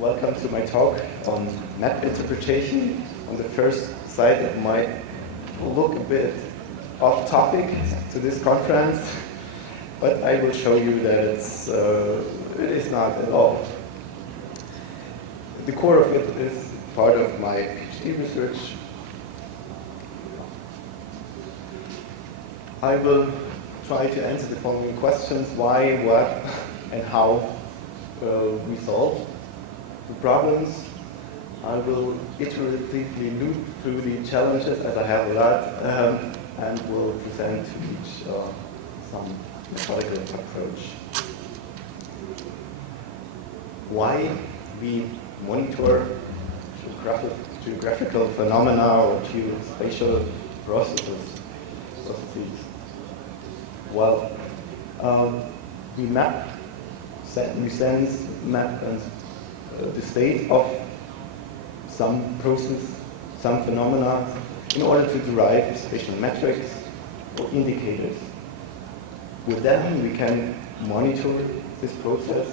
Welcome to my talk on map interpretation. On the first slide, it might look a bit off topic to this conference, but I will show you that it is not at all. The core of it is part of my PhD research. I will try to answer the following questions: why, what, and how we solve the problems. I will iteratively loop through the challenges, as I have a lot, and will present to each some methodical approach. Why we monitor geographical phenomena or geospatial processes. Well, we sense, map, and the state of some process, some phenomena, in order to derive spatial metrics or indicators. With them, we can monitor this process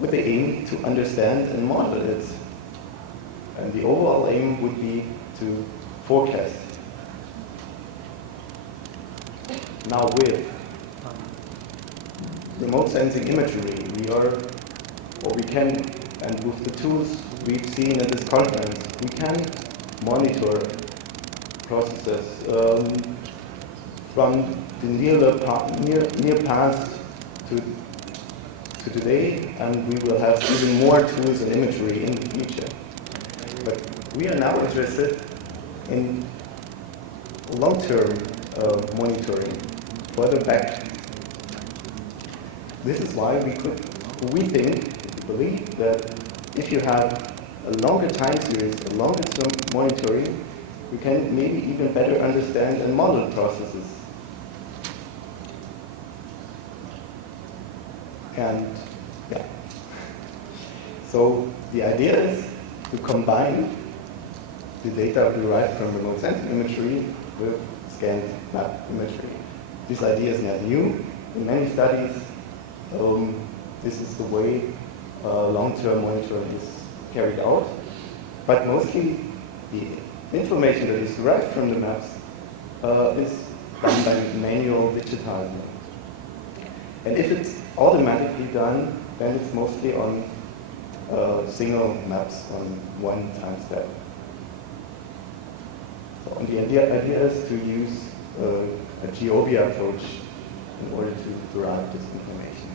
with the aim to understand and model it. And the overall aim would be to forecast. Now with remote sensing imagery, we can, and with the tools we've seen at this conference, we can monitor processes from the near past to today, and we will have even more tools and imagery in the future. But we are now interested in long-term monitoring further back. This is why we believe that if you have a longer time series, a longer term monitoring, we can maybe even better understand and model processes. And yeah. So the idea is to combine the data derived from remote sensing imagery with scanned map imagery. This idea is not new. In many studies, this is the way long-term monitoring is carried out. But mostly, the information that is derived from the maps is done by manual digitizing. And if it's automatically done, then it's mostly on single maps on one time step. So, and the idea is to use a GEOBIA approach in order to derive this information.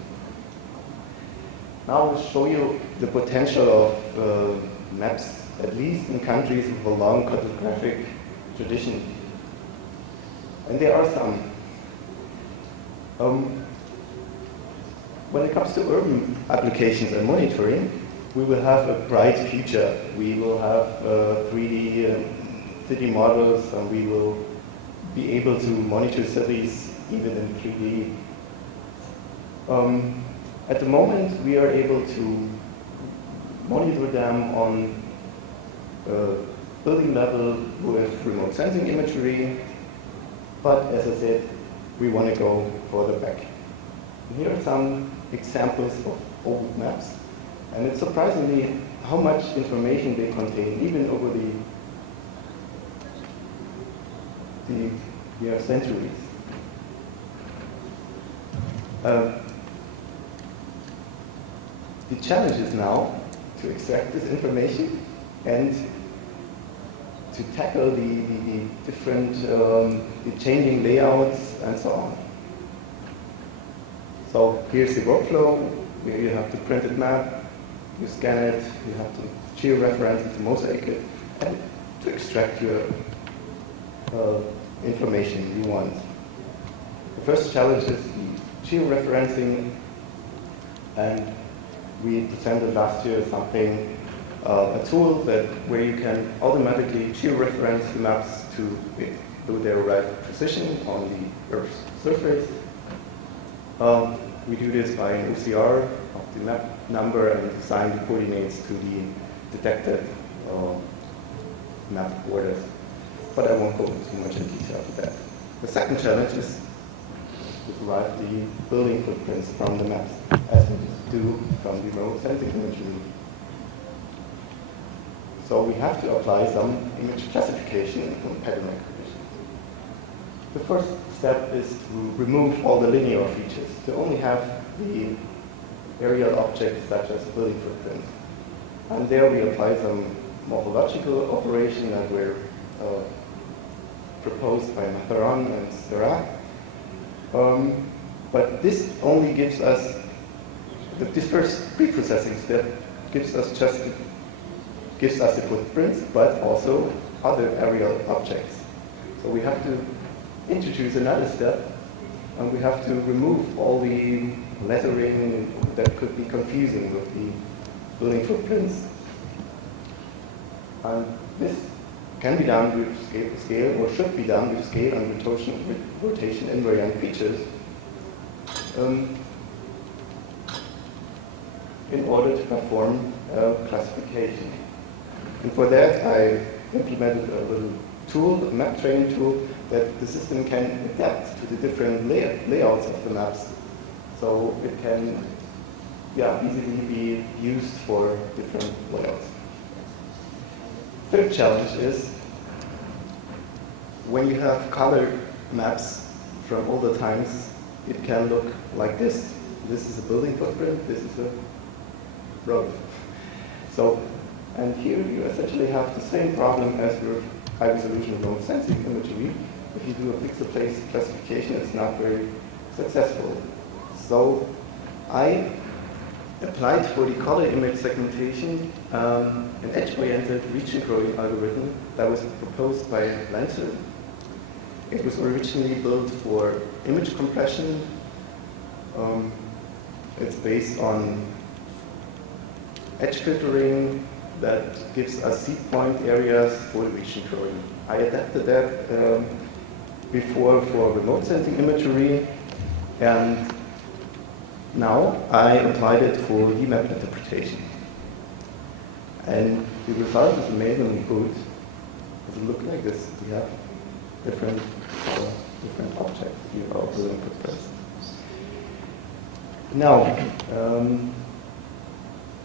Now I'll show you the potential of maps, at least in countries with a long cartographic tradition. And there are some. When it comes to urban applications and monitoring, we will have a bright future. We will have 3D city models, and we will be able to monitor cities even in 3D. At the moment, we are able to monitor them on building level with remote sensing imagery, but as I said, we want to go further back. And here are some examples of old maps, and it's surprisingly how much information they contain, even over the centuries. The challenge is now to extract this information and to tackle the different, the changing layouts and so on. So here's the workflow, where you have the printed map, you scan it, you have to georeference it, to mosaic it, and to extract your information you want. The first challenge is the georeferencing, and we presented last year something, a tool where you can automatically georeference the maps to their right position on the Earth's surface. We do this by an OCR of the map number and assign the coordinates to the detected map borders. But I won't go too much in detail to that. The second challenge is to derive the building footprints from the maps, as we do from the remote sensing imagery. So we have to apply some image classification and pattern recognition. The first step is to remove all the linear features, to only have the aerial objects such as building footprints. And there we apply some morphological operation that were proposed by Matheron and Seurat. But this only gives us, this first pre-processing step gives us the footprints, but also other aerial objects. So we have to introduce another step, and we have to remove all the lettering that could be confusing with the building footprints. And this can be done with scale, or should be done with scale and rotation invariant features in order to perform classification. And for that, I implemented a little tool, a map training tool, that the system can adapt to the different layouts of the maps. So it can easily be used for different layouts. Third challenge is when you have color maps from older times, it can look like this. This is a building footprint, this is a road. So, and here you essentially have the same problem as with high resolution remote sensing imagery. If you do a pixel place classification, it's not very successful. So I applied for the color image segmentation an edge-oriented region growing algorithm that was proposed by Lancer. It was originally built for image compression. It's based on edge filtering that gives us seed point areas for the region growing. I adapted that before for remote sensing imagery, and now I applied it for map interpretation. And the result is amazingly good. Does it look like this? We have different objects here, our building footprints. Now,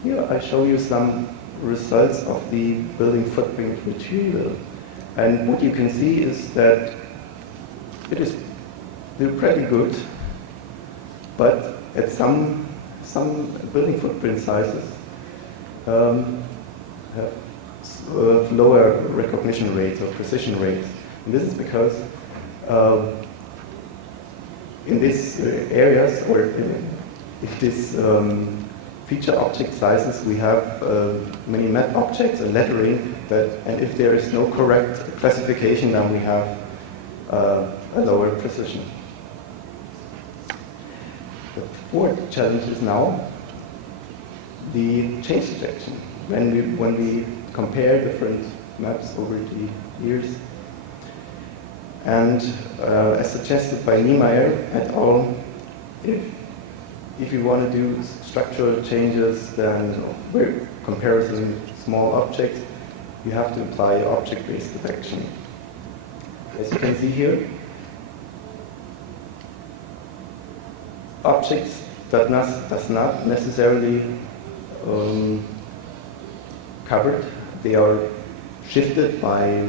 here I show you some results of the building footprint retrieval. And what you can see is that they're pretty good, but at some building footprint sizes have lower recognition rates or precision rates. And this is because in these areas, or in these feature object sizes, we have many map objects and lettering and if there is no correct classification, then we have a lower precision. The fourth challenge is now the change detection. When we compare different maps over the years, and as suggested by Niemeyer et al., if you want to do structural changes, then with comparison small objects, you have to apply object-based detection. As you can see here, objects does not necessarily covered. They are shifted by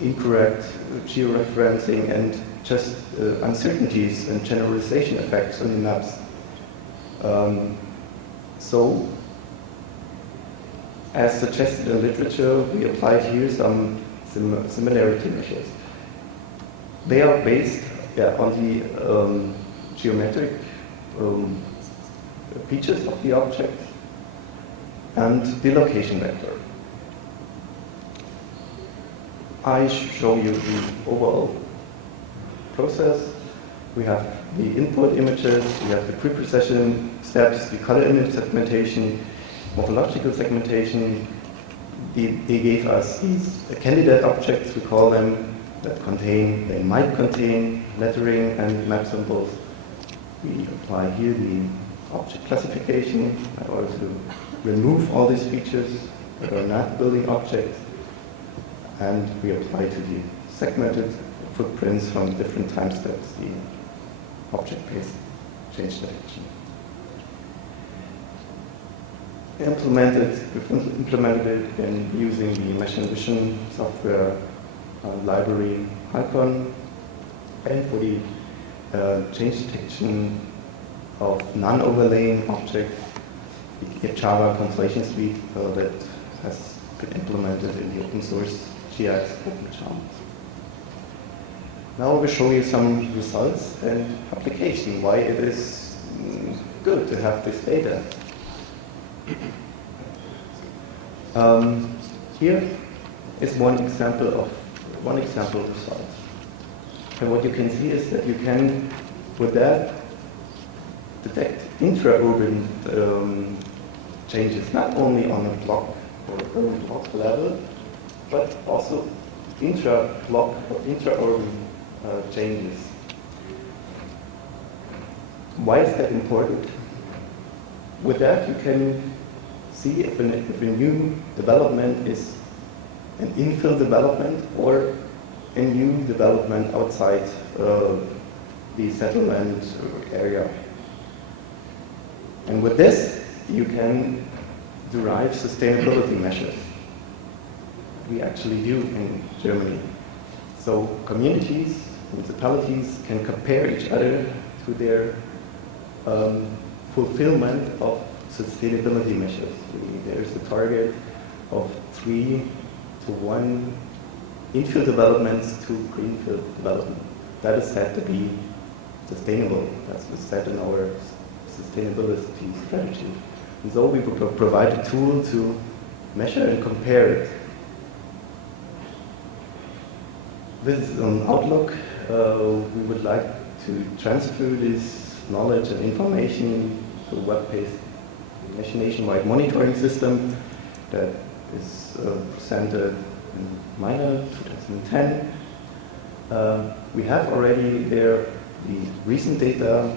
incorrect georeferencing and just uncertainties and generalization effects on the maps. So, as suggested in literature, we applied here some similarity measures. They are based on the geometric features of the object and the location vector. I show you the overall process. We have the input images, we have the pre-processing steps, the color image segmentation, morphological segmentation. They gave us these candidate objects, we call them, they might contain lettering and map symbols. We apply here the object classification in order to remove all these features that are not building objects, and we apply to the segmented footprints from different time steps the object base change direction. We've implemented it in using the machine vision software library Halcon, and for the change detection of non-overlaying objects, the Java translation suite that has been implemented in the open source GIS open channels. Now I will show you some results and application, why it is good to have this data. Here is one example of results. And what you can see is that you can, with that, detect intra-urban changes, not only on a block or urban block level, but also intra-block or intra-urban changes. Why is that important? With that, you can see if a new development is an infill development or a new development outside the settlement area. And with this, you can derive sustainability measures. We actually do in Germany. So communities, municipalities can compare each other to their fulfillment of sustainability measures. There is a target of 3 to 1 infill developments to greenfield development. That is said to be sustainable. That's what's said in our sustainability strategy. And so we provide a tool to measure and compare it. This is an outlook. We would like to transfer this knowledge and information to a web-based nationwide monitoring system that is presented in Meinel 2010. We have already there the recent data,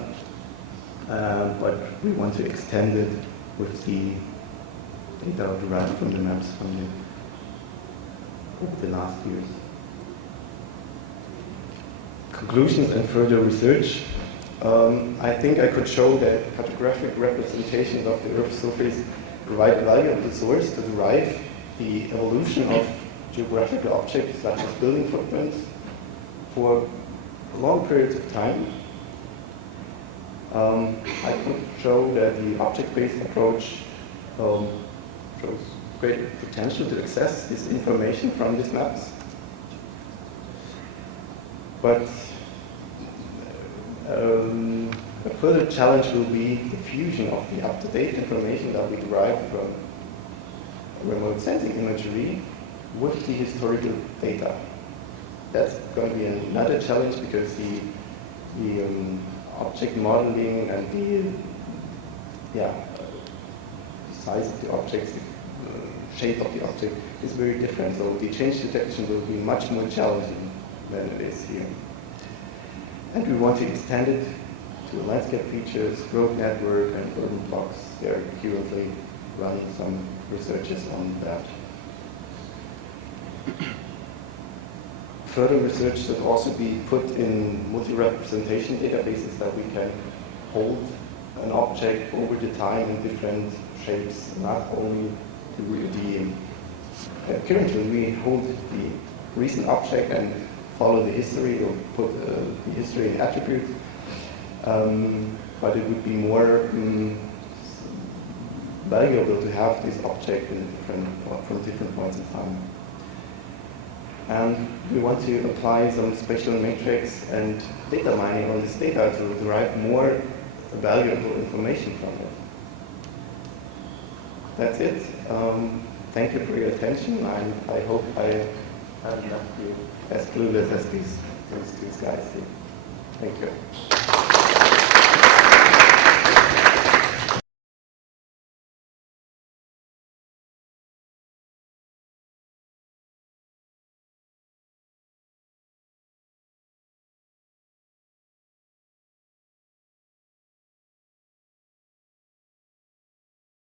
but we want to extend it with the data derived from the maps from the last years. Conclusions and further research. I think I could show that cartographic representations of the Earth's surface provide a valuable source to derive the evolution of geographical objects such as building footprints for long periods of time. I could show that the object-based approach shows great potential to access this information from these maps. But a further challenge will be the fusion of the up-to-date information that we derive from remote sensing imagery with the historical data. That's going to be another challenge because the object modeling and the size of the objects, the shape of the object is very different. So the change detection will be much more challenging than it is here. And we want to extend it to landscape features, growth network, and urban blocks. They are currently running some researches on that. Further research should also be put in multi-representation databases that we can hold an object over the time in different shapes, not only currently we hold the recent object and follow the history or put the history in attributes, but it would be more valuable to have this object in from different points in time. And we want to apply some spatial matrix and data mining on this data to derive more valuable information from it. That's it. Thank you for your attention, and I hope I have left you as clueless as these guys here. Thank you.